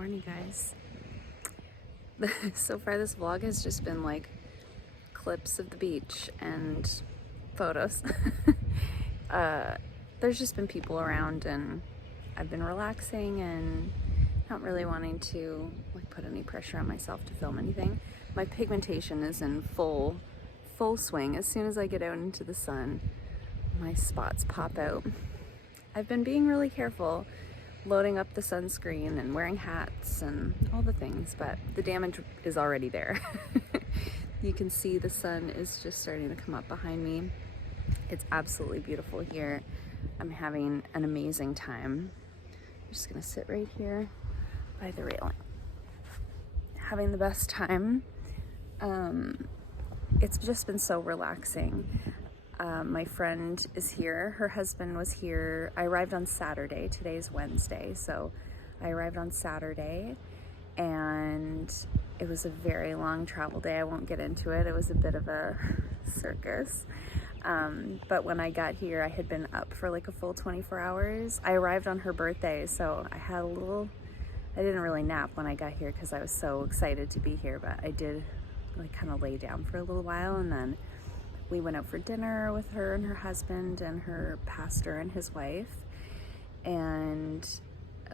morning, guys. So far this vlog has just been like clips of the beach and photos. There's just been people around and I've been relaxing and not really wanting to like put any pressure on myself to film anything. My pigmentation is in full swing. As soon as I get out into the sun, my spots pop out. I've been being really careful, loading up the sunscreen and wearing hats and all the things, but the damage is already there. You can see the sun is just starting to come up behind me. It's absolutely beautiful here. I'm having an amazing time. I'm just gonna sit right here by the railing. Having the best time. It's just been so relaxing. My friend is here, her husband was here. I arrived on Saturday, today's Wednesday, so I arrived on Saturday and it was a very long travel day. I won't get into it. It was a bit of a circus. But when I got here, I had been up for like a full 24 hours. I arrived on her birthday, so I didn't really nap when I got here because I was so excited to be here, but I did like kind of lay down for a little while, and then we went out for dinner with her and her husband and her pastor and his wife, and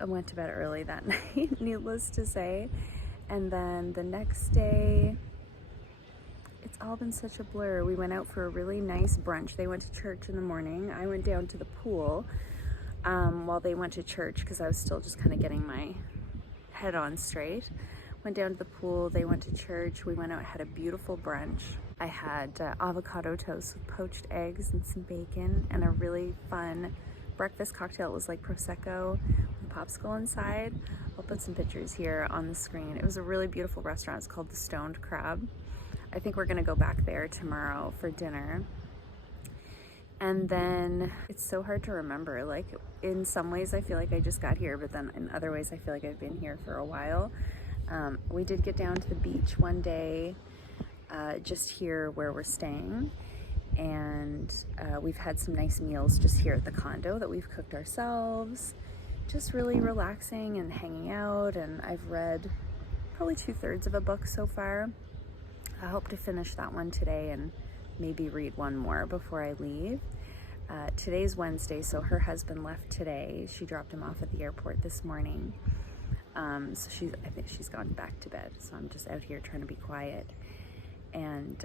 I went to bed early that night, needless to say. And then the next day, it's all been such a blur. We went out for a really nice brunch. They went to church in the morning. I went down to the pool while they went to church because I was still just kind of getting my head on straight. Went down to the pool, they went to church, we went out, had a beautiful brunch. I had avocado toast with poached eggs and some bacon and a really fun breakfast cocktail. It was like Prosecco with a popsicle inside. I'll put some pictures here on the screen. It was a really beautiful restaurant. It's called the Stoned Crab. I think we're gonna go back there tomorrow for dinner. And then it's so hard to remember. Like in some ways I feel like I just got here, but then in other ways I feel like I've been here for a while. We did get down to the beach one day, just here where we're staying, and we've had some nice meals just here at the condo that we've cooked ourselves, just really relaxing and hanging out. And I've read probably 2/3 of a book so far. I hope to finish that one today and maybe read one more before I leave. Today's Wednesday, so her husband left today. She dropped him off at the airport this morning. So I think she's gone back to bed, so I'm just out here trying to be quiet. And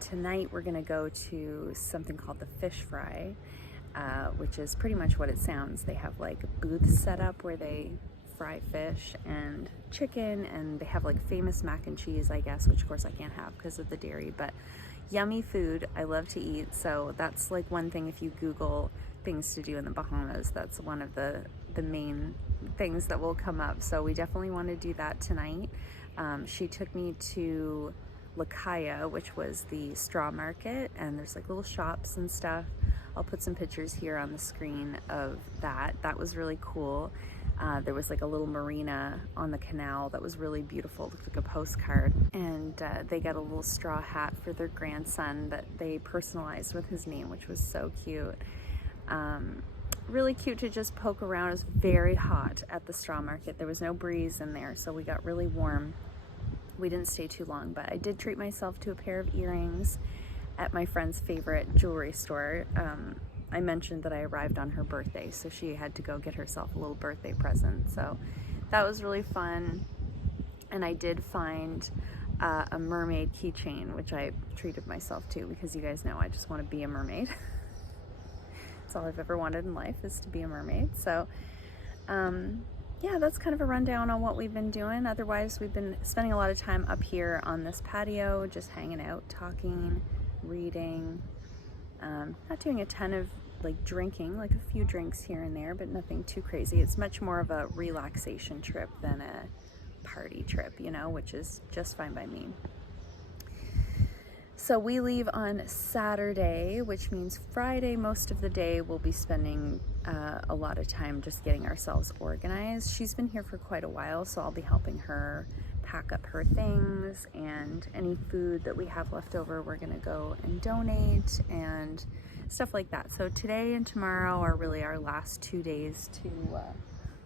tonight we're gonna go to something called the Fish Fry, which is pretty much what it sounds. They have like booths set up where they fry fish and chicken, and they have like famous mac and cheese, I guess, which of course I can't have because of the dairy, but yummy food. I love to eat, so that's like one thing. If you Google things to do in the Bahamas, that's one of the main things that will come up. So we definitely want to do that tonight. She took me to Lakaya, which was the straw market, and there's like little shops and stuff. I'll put some pictures here on the screen of that. That was really cool. There was like a little marina on the canal that was really beautiful. It looked like a postcard. And they got a little straw hat for their grandson that they personalized with his name, which was so cute. Really cute to just poke around. It was very hot at the straw market. There was no breeze in there, so we got really warm. We didn't stay too long, but I did treat myself to a pair of earrings at my friend's favorite jewelry store. I mentioned that I arrived on her birthday, so she had to go get herself a little birthday present. So that was really fun. And I did find a mermaid keychain, which I treated myself to because you guys know I just want to be a mermaid. That's all I've ever wanted in life, is to be a mermaid. So yeah, that's kind of a rundown on what we've been doing. Otherwise, we've been spending a lot of time up here on this patio, just hanging out, talking, reading, not doing a ton of like drinking, like a few drinks here and there, but nothing too crazy. It's much more of a relaxation trip than a party trip, you know, which is just fine by me. So we leave on Saturday, which means Friday, most of the day, we'll be spending a lot of time just getting ourselves organized. She's been here for quite a while, so I'll be helping her pack up her things, and any food that we have left over, we're gonna go and donate and stuff like that. So today and tomorrow are really our last 2 days to,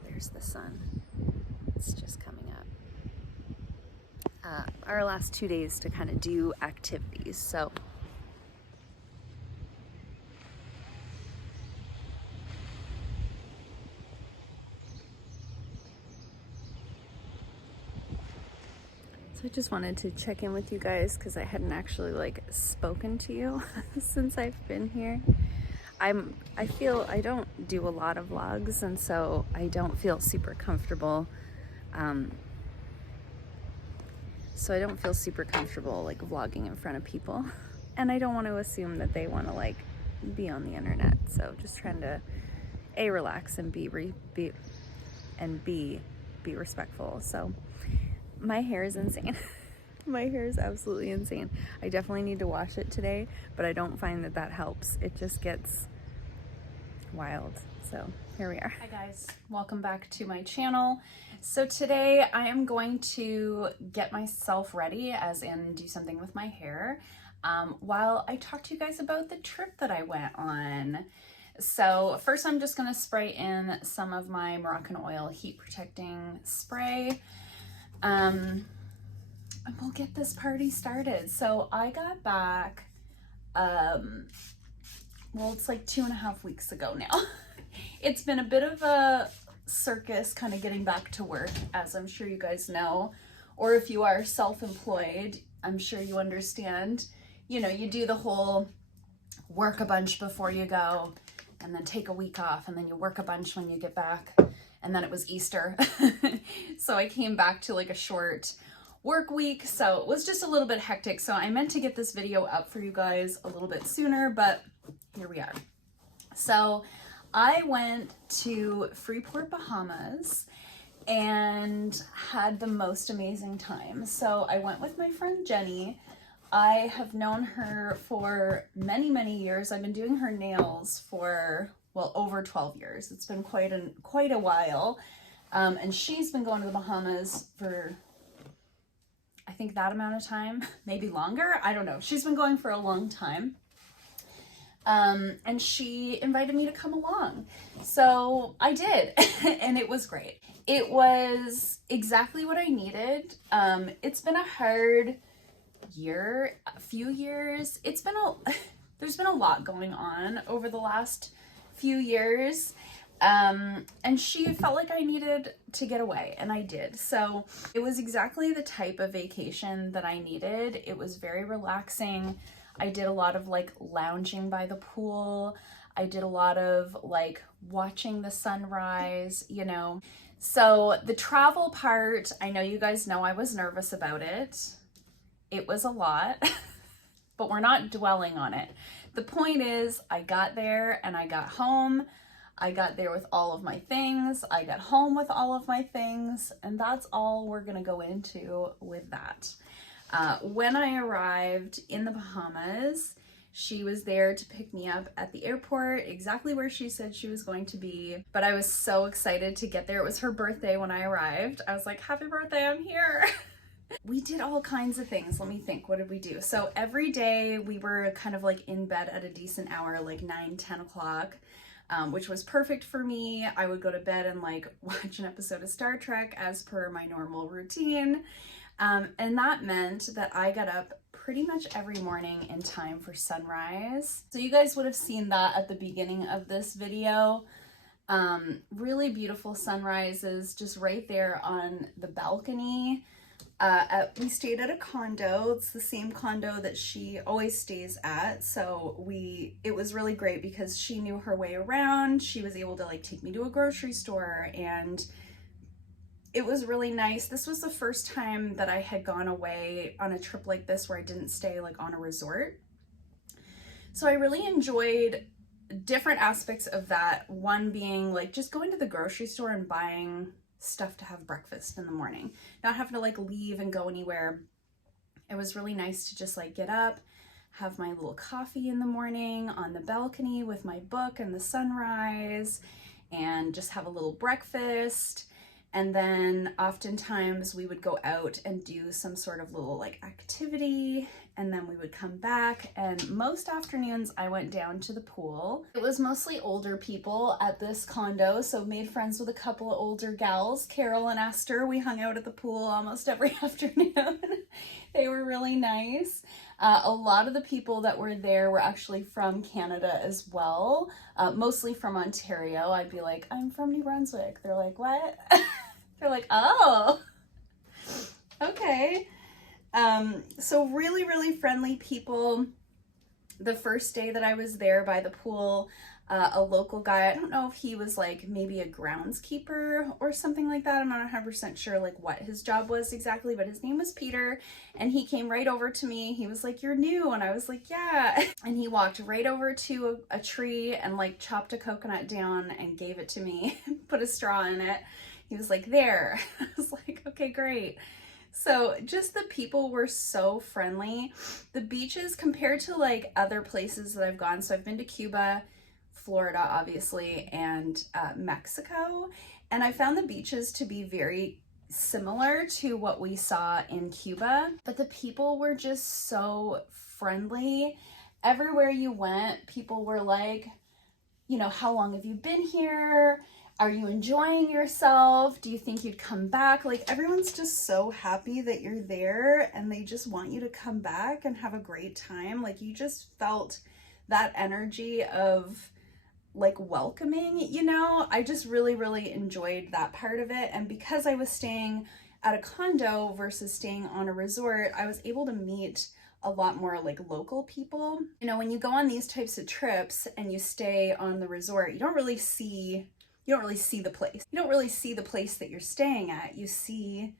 there's the sun. that's just coming up. Our last 2 days to kind of do activities. So I just wanted to check in with you guys because I hadn't actually like spoken to you since I've been here. I feel I don't do a lot of vlogs, and so I don't feel super comfortable. So I don't feel super comfortable like vlogging in front of people, and I don't want to assume that they want to like be on the internet. So just trying to relax and be respectful. So my hair is insane. My hair is absolutely insane. I definitely need to wash it today, but I don't find that helps. It just gets wild. So here we are. Hi guys, welcome back to my channel. So today I am going to get myself ready, as in do something with my hair, while I talk to you guys about the trip that I went on. So first I'm just gonna spray in some of my Moroccan oil heat protecting spray. And we'll get this party started. So I got back, well, it's like 2.5 weeks ago now. It's been a bit of a circus kind of getting back to work, as I'm sure you guys know, or if you are self-employed, I'm sure you understand. You know, you do the whole work a bunch before you go and then take a week off, and then you work a bunch when you get back. And then it was Easter. So I came back to like a short work week. So it was just a little bit hectic. So I meant to get this video up for you guys a little bit sooner, but here we are. So I went to Freeport, Bahamas and had the most amazing time. So I went with my friend Jenny. I have known her for many, many years. I've been doing her nails for, well, over 12 years. It's been quite a while. And she's been going to the Bahamas for, I think, that amount of time, maybe longer. I don't know. She's been going for a long time. And she invited me to come along. So I did, and it was great. It was exactly what I needed. It's been a hard year, a few years. There's been a lot going on over the last few years. And she felt like I needed to get away, and I did. So it was exactly the type of vacation that I needed. It was very relaxing. I did a lot of like lounging by the pool. I did a lot of like watching the sunrise, you know. So the travel part, I know you guys know I was nervous about it. It was a lot, but we're not dwelling on it. The point is, I got there and I got home. I got there with all of my things. I got home with all of my things, and that's all we're gonna go into with that. When I arrived in the Bahamas, she was there to pick me up at the airport, exactly where she said she was going to be. But I was so excited to get there. It was her birthday when I arrived. I was like, happy birthday, I'm here. We did all kinds of things. Let me think, what did we do? So every day we were kind of like in bed at a decent hour, like 9, 10 o'clock, which was perfect for me. I would go to bed and like watch an episode of Star Trek as per my normal routine. And that meant that I got up pretty much every morning in time for sunrise. So you guys would have seen that at the beginning of this video. Really beautiful sunrises just right there on the balcony. We stayed at a condo. It's the same condo that she always stays at. So it was really great because she knew her way around. She was able to like take me to a grocery store, and it was really nice. This was the first time that I had gone away on a trip like this where I didn't stay like on a resort. So I really enjoyed different aspects of that. One being like just going to the grocery store and buying stuff to have breakfast in the morning, not having to like leave and go anywhere. It was really nice to just like get up, have my little coffee in the morning on the balcony with my book and the sunrise, and just have a little breakfast. And then oftentimes we would go out and do some sort of little like activity. and then we would come back, and most afternoons I went down to the pool. It was mostly older people at this condo, so made friends with a couple of older gals, Carol and Esther. We hung out at the pool almost every afternoon. They were really nice. A lot of the people that were there were actually from Canada as well, mostly from Ontario. I'd be like, I'm from New Brunswick. They're like, what? They're like, oh, okay. So really, really friendly people. The first day that I was there by the pool, a local guy, I don't know if he was like maybe a groundskeeper or something like that. I'm not 100% sure like what his job was exactly, but his name was Peter, and he came right over to me. He was like, you're new. And I was like, yeah. And he walked right over to a tree and like chopped a coconut down and gave it to me, put a straw in it. He was like, there. I was like, okay, great. So just the people were so friendly. The beaches, compared to like other places that I've gone, so I've been to Cuba, Florida, obviously, and Mexico, and I found the beaches to be very similar to what we saw in Cuba, but the people were just so friendly. Everywhere you went, people were like, you know, how long have you been here? Are you enjoying yourself? Do you think you'd come back? Like, everyone's just so happy that you're there, and they just want you to come back and have a great time. Like, you just felt that energy of like welcoming, you know? I just really, really enjoyed that part of it. And because I was staying at a condo versus staying on a resort, I was able to meet a lot more like local people. You know, when you go on these types of trips and you stay on the resort, you don't really see the place. You don't really see the place that you're staying at. You see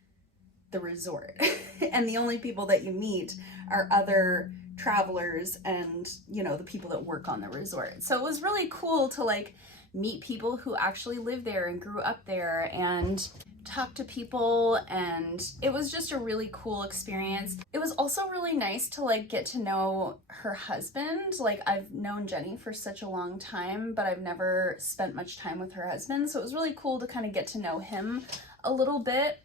the resort. And the only people that you meet are other travelers and, you know, the people that work on the resort. So it was really cool to like meet people who actually live there and grew up there and talk to people, and it was just a really cool experience. It was also really nice to like get to know her husband. Like, I've known Jenny for such a long time, but I've never spent much time with her husband, so it was really cool to kind of get to know him a little bit.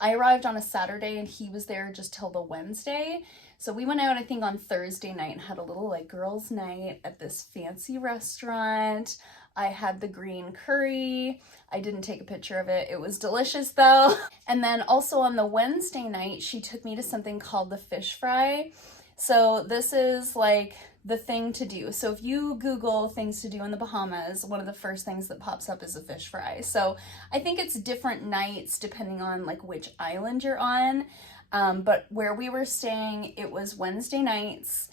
I arrived on a Saturday and he was there just till the Wednesday. So we went out, I think, on Thursday night and had a little like girls' night at this fancy restaurant. I had the green curry. I didn't take a picture of it. It was delicious though. And then also on the Wednesday night, she took me to something called the fish fry. So this is like the thing to do. So if you Google things to do in the Bahamas, one of the first things that pops up is a fish fry. So I think it's different nights depending on like which island you're on. But where we were staying, it was Wednesday nights,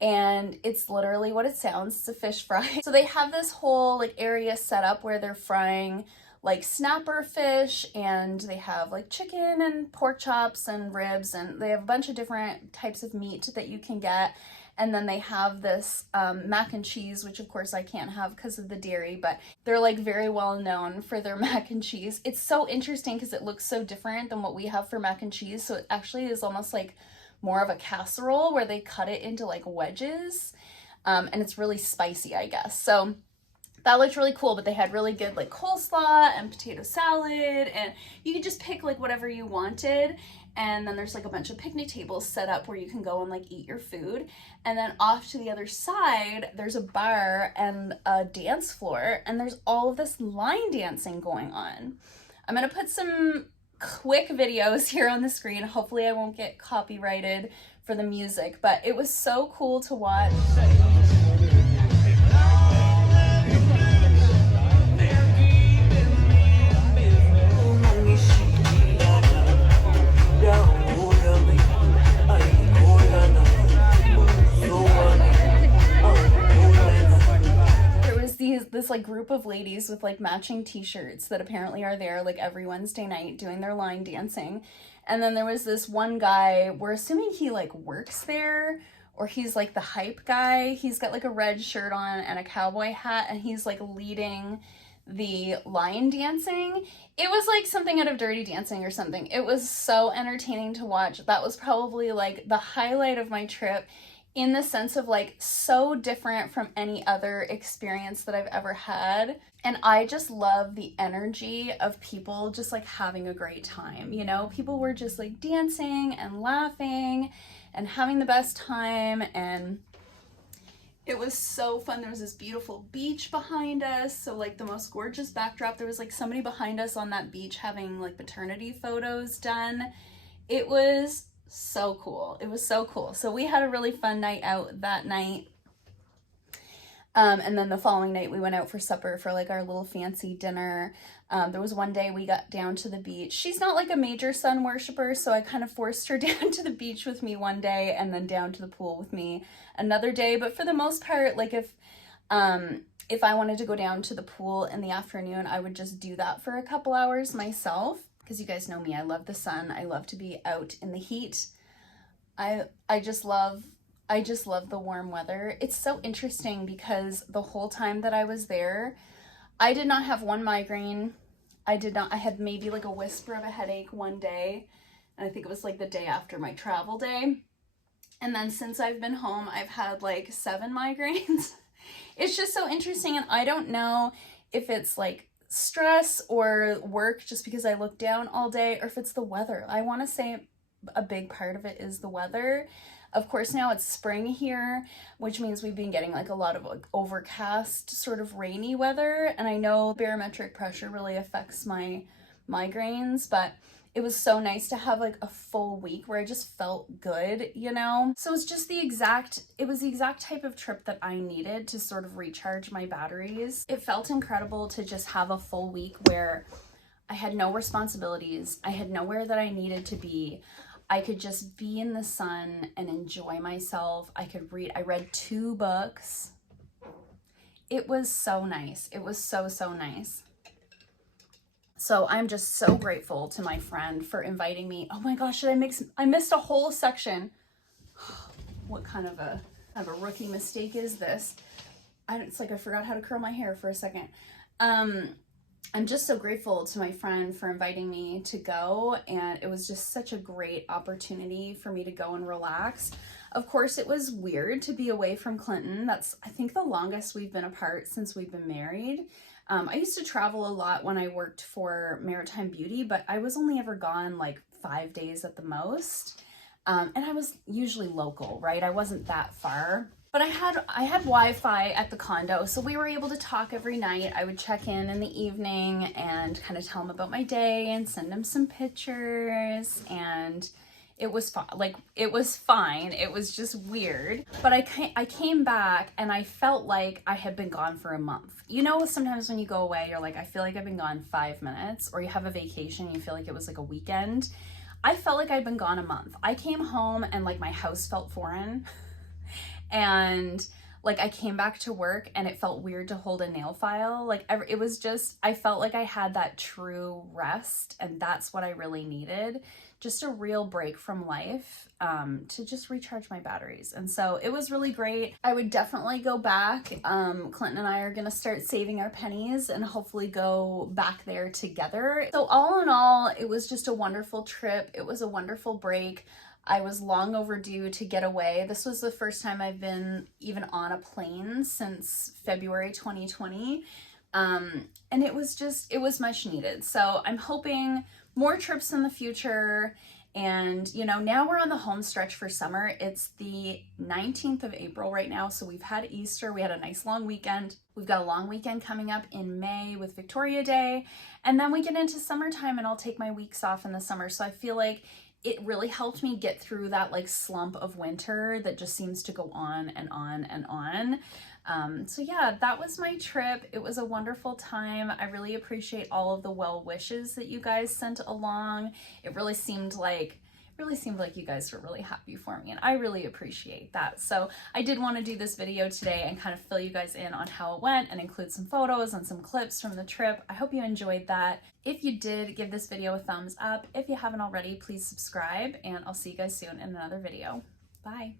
and it's literally what it sounds. It's a fish fry. So they have this whole like area set up where they're frying like snapper fish, and they have like chicken and pork chops and ribs, and they have a bunch of different types of meat that you can get. And then they have this mac and cheese, which of course I can't have because of the dairy, but they're like very well known for their mac and cheese. It's so interesting because it looks so different than what we have for mac and cheese. So it actually is almost like more of a casserole where they cut it into like wedges, and it's really spicy, I guess. So that looked really cool, but they had really good like coleslaw and potato salad, and you could just pick like whatever you wanted. And then there's like a bunch of picnic tables set up where you can go and like eat your food. And then off to the other side, there's a bar and a dance floor, and there's all of this line dancing going on. I'm gonna put some quick videos here on the screen. Hopefully I won't get copyrighted for the music, but it was so cool to watch. This like group of ladies with like matching t-shirts that apparently are there like every Wednesday night doing their line dancing. And then there was this one guy, we're assuming he like works there, or he's like the hype guy. He's got like a red shirt on and a cowboy hat, and he's like leading the line dancing. It was like something out of Dirty Dancing or something. It was so entertaining to watch. That was probably like the highlight of my trip. in the sense of like so different from any other experience that I've ever had. And I just love the energy of people just like having a great time. You know, people were just like dancing and laughing and having the best time, and it was so fun. There was this beautiful beach behind us, so like the most gorgeous backdrop. There was like somebody behind us on that beach having like maternity photos done. It was so cool. It was so cool. So we had a really fun night out that night. And then the following night we went out for supper for like our little fancy dinner. There was one day we got down to the beach. She's not like a major sun worshiper, so I kind of forced her down to the beach with me one day and then down to the pool with me another day. But for the most part, like if I wanted to go down to the pool in the afternoon, I would just do that for a couple hours myself. Because you guys know me, I love the sun. I love to be out in the heat. I just love the warm weather. It's so interesting because the whole time that I was there, I did not have one migraine. I had maybe like a whisper of a headache one day. And I think it was like the day after my travel day. And then since I've been home, I've had like 7 migraines. It's just so interesting. And I don't know if it's like stress or work just because I look down all day, or if it's the weather. I want to say a big part of it is the weather. Of course, now it's spring here, which means we've been getting like a lot of like overcast, sort of rainy weather. And I know barometric pressure really affects my migraines, but it was so nice to have like a full week where I just felt good, you know? So it was the exact type of trip that I needed to sort of recharge my batteries. It felt incredible to just have a full week where I had no responsibilities. I had nowhere that I needed to be. I could just be in the sun and enjoy myself. I could read. I read 2 books. It was so nice. It was so, so nice. So I'm just so grateful to my friend for inviting me. Oh my gosh, I missed a whole section. What kind of a rookie mistake is this? It's like I forgot how to curl my hair for a second. I'm just so grateful to my friend for inviting me to go, and it was just such a great opportunity for me to go and relax. Of course, it was weird to be away from Clinton. That's, I think, the longest we've been apart since we've been married. I used to travel a lot when I worked for Maritime Beauty, but I was only ever gone like 5 days at the most. And I was usually local, right? I wasn't that far. But I had Wi-Fi at the condo, so we were able to talk every night. I would check in the evening and kind of tell him about my day and send him some pictures, and it was it was fine. It was just weird. But I came back and I felt like I had been gone for a month. You know, sometimes when you go away, you're like, I feel like I've been gone 5 minutes, or you have a vacation, you feel like it was like a weekend. I felt like I'd been gone a month. I came home and like my house felt foreign. And like I came back to work and it felt weird to hold a nail file. Like it was just, I felt like I had that true rest, and that's what I really needed. Just a real break from life, to just recharge my batteries. And so it was really great. I would definitely go back. Clinton and I are gonna start saving our pennies and hopefully go back there together. So all in all, it was just a wonderful trip. It was a wonderful break. I was long overdue to get away. This was the first time I've been even on a plane since February 2020. And it was much needed. So I'm hoping more trips in the future. And, you know, now we're on the home stretch for summer. It's the 19th of April right now. So we've had Easter. We had a nice long weekend. We've got a long weekend coming up in May with Victoria Day. And then we get into summertime and I'll take my weeks off in the summer. So I feel like it really helped me get through that like slump of winter that just seems to go on and on and on. So yeah, that was my trip. It was a wonderful time. I really appreciate all of the well wishes that you guys sent along. It really seemed like you guys were really happy for me, and I really appreciate that. So I did want to do this video today and kind of fill you guys in on how it went and include some photos and some clips from the trip. I hope you enjoyed that. If you did, give this video a thumbs up. If you haven't already, please subscribe, and I'll see you guys soon in another video. Bye.